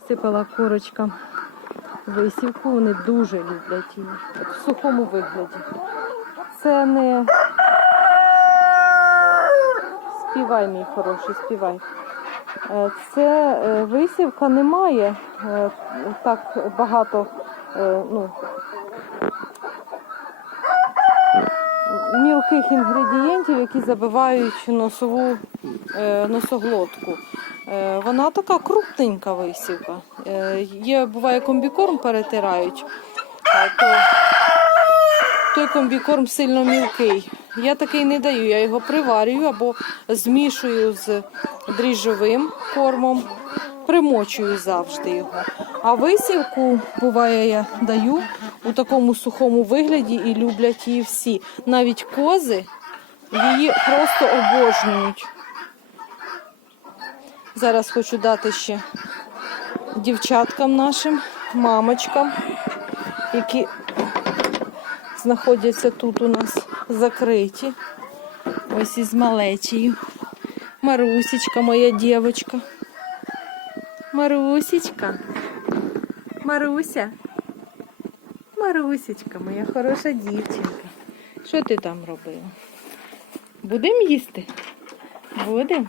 Сипала курочкам висівку, вони дуже люблять її. В сухому вигляді. Це не співай, мій хороший, співай. Е, Це е, висівка не має е, так багато ну, мілких інгредієнтів, які забивають носову носоглотку. Е, Вона така крупненька висівка. Е, Є, буває, комбікорм перетирають, то той комбікорм сильно мілкий. Я такий не даю, я його приварюю або змішую з дріжджовим кормом, примочую завжди його. А висівку, буває, я даю у такому сухому вигляді і люблять її всі. Навіть кози її просто обожнюють. Зараз хочу дати ще дівчаткам нашим, мамочкам, які знаходяться тут у нас закриті. Ось із малечею. Марусечка, моя дівчинка. Марусечка. Маруся. Марусечка, моя хороша дівчинка. Що ти там робила? Будемо їсти? Будемо?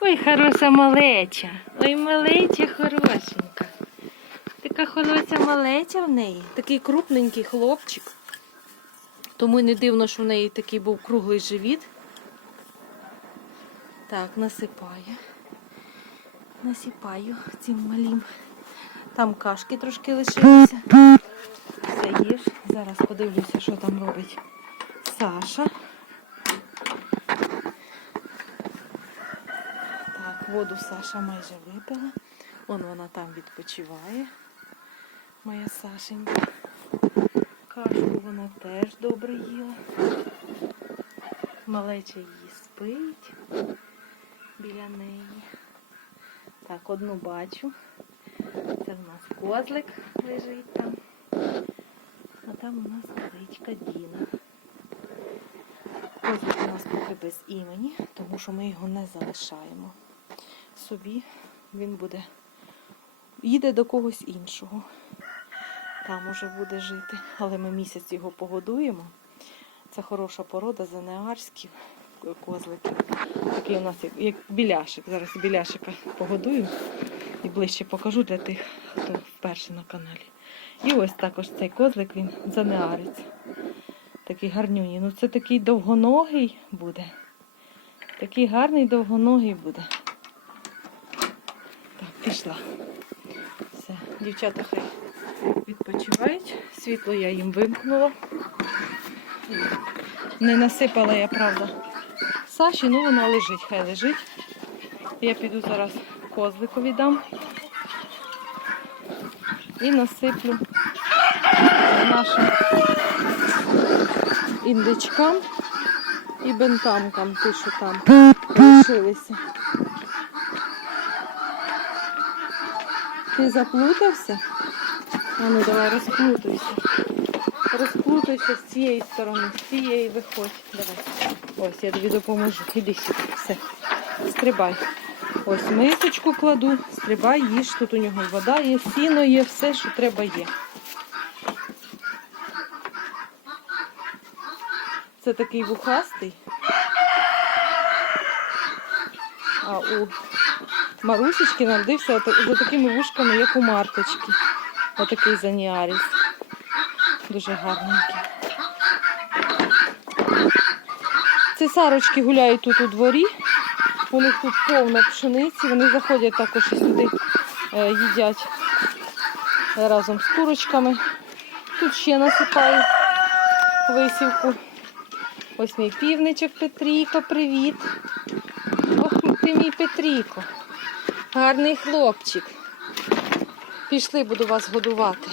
Ой, хороша малеча. Ой, малеча хорошенька. Така хороша малеча в неї. Такий крупненький хлопчик. Тому не дивно, що в неї такий був круглий живіт. Так, насипаю. Насипаю цим малим. Там кашки трошки лишилися. Все. Зараз подивлюся, що там робить Саша. Так, воду Саша майже випила. Вон вона там відпочиває. Моя Сашенька. Кашку вона теж добре їла. Малеча її спить біля неї. Так, одну бачу. Це в нас козлик лежить там. А там у нас кличка Діна. Козлик у нас поки без імені, тому що ми його не залишаємо. Собі він буде. Їде до когось іншого. Там уже буде жити. Але ми місяць його погодуємо. Це хороша порода зенеарських козликів. Такий у нас як, як біляшик. Зараз біляшика погодую і ближче покажу для тих, хто вперше на каналі. І ось також цей козлик, він занеарець. Такий гарнюній. Ну це такий довгоногий буде. Такий гарний довгоногий буде. Пішла. Все, дівчата хай відпочивають. Світло я їм вимкнула. Не насипала я, правда, Саші, ну вона лежить, хай лежить. Я піду зараз козликові дам і насиплю нашим індичкам і бентамкам, ті, що там лишилися. Ти заплутався? А ну давай розплутайся. Розплутайся з цієї сторони, з цієї виходь. Давай. Ось я тобі допоможу. Іди сюди. Все. Стрибай. Ось мисочку кладу, стрибай, їж. Тут у нього вода є, сіно є, все, що треба є. Це такий вухастий. А у Марусечки народився за такими вушками, як у Марточки. Отакий заніаріс. Дуже гарненький. Ці сарочки гуляють тут у дворі. У них тут повно пшениці. Вони заходять також і сюди е, їдять разом з курочками. Тут ще насипаю висівку. Ось мій півничок Петріко, привіт. Ох, ти мій Петріко. Гарний хлопчик. Пішли, буду вас годувати.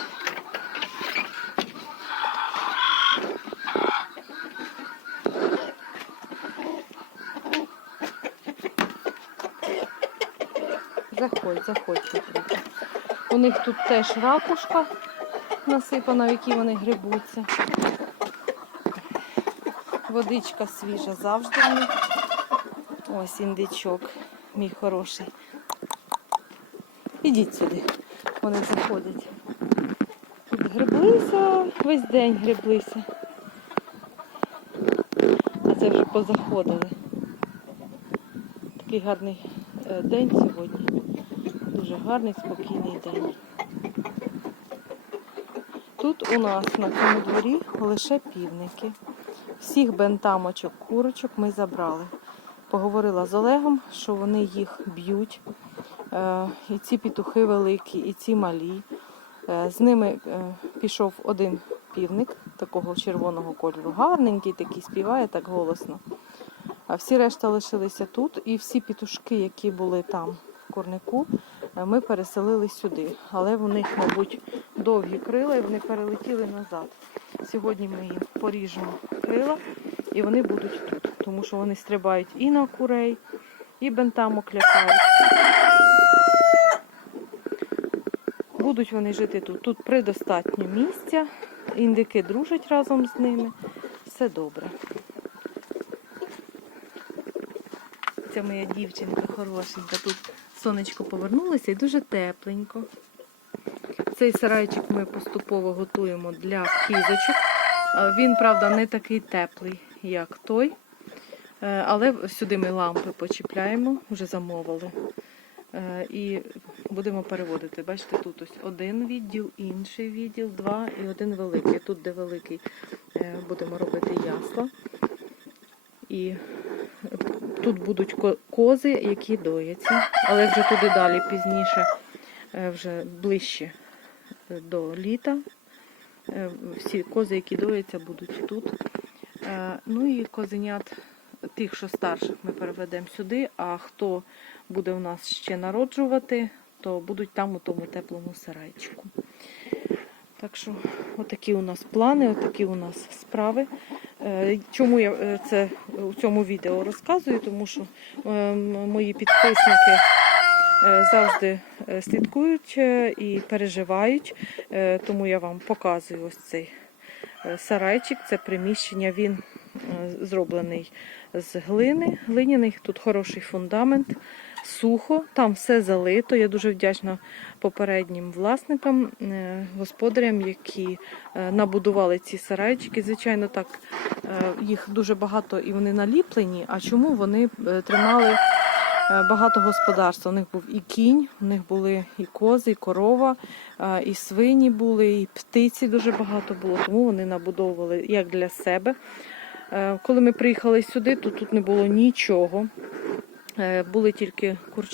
Заходь, заходь, У них тут теж ракушка насипана, в якій вони грибуться. Водичка свіжа завжди. Ось індичок, мій хороший. Ідіть сюди. Вони заходять. Греблися, весь день греблися. А це вже позаходили. Такий гарний е, день сьогодні. Дуже гарний, спокійний день. Тут у нас на цьому дворі лише півники. Всіх бентамочок, курочок ми забрали. Поговорила з Олегом, що вони їх б'ють. Е, І ці петухи великі, і ці малі. Е, З ними е, пішов один півник такого червоного кольору. Гарненький такий, співає так голосно. А всі решта лишилися тут. І всі петушки, які були там в корнику, ми переселили сюди. Але в них, мабуть, довгі крила і вони перелетіли назад. Сьогодні ми їм поріжемо крила і вони будуть тут, тому що вони стрибають і на курей, і бентамок лякають. Будуть вони жити тут. Тут предостатньо місця. Індики дружать разом з ними. Все добре. Ця моя дівчинка хорошенька. Тут сонечко повернулося і дуже тепленько. Цей сарайчик ми поступово готуємо для кізочок. Він, правда, не такий теплий, як той. Е, Але сюди ми лампи почіпляємо, вже замовили. Е, І будемо переводити. Бачите, тут ось один відділ, інший відділ, два і один великий. Тут, де великий, е, будемо робити ясла. І тут будуть кози, які дояться, але вже туди далі пізніше, е, вже ближче до літа. Всі кози, які дояться, будуть тут. Ну і козенят, тих, що старших, ми переведемо сюди, а хто буде у нас ще народжувати, то будуть там у тому теплому сарайчику. Так що, отакі у нас плани, отакі у нас справи. Е, Чому я е, це у цьому відео розказую? Тому що е, мої підписники е, завжди слідкують і переживають, тому я вам показую ось цей сарайчик. Це приміщення. Він зроблений з глини. Глиняний, тут хороший фундамент, сухо, там все залито. Я дуже вдячна попереднім власникам, е, господарям, які е, набудували ці сарайчики. Звичайно, так е, їх дуже багато і вони наліплені. А чому вони тримали багато господарства? У них був і кінь, у них були і кози, і корова, і свині були, і птиці дуже багато було. Тому вони набудовували як для себе. Коли ми приїхали сюди, то тут не було нічого. Е, Були тільки курча.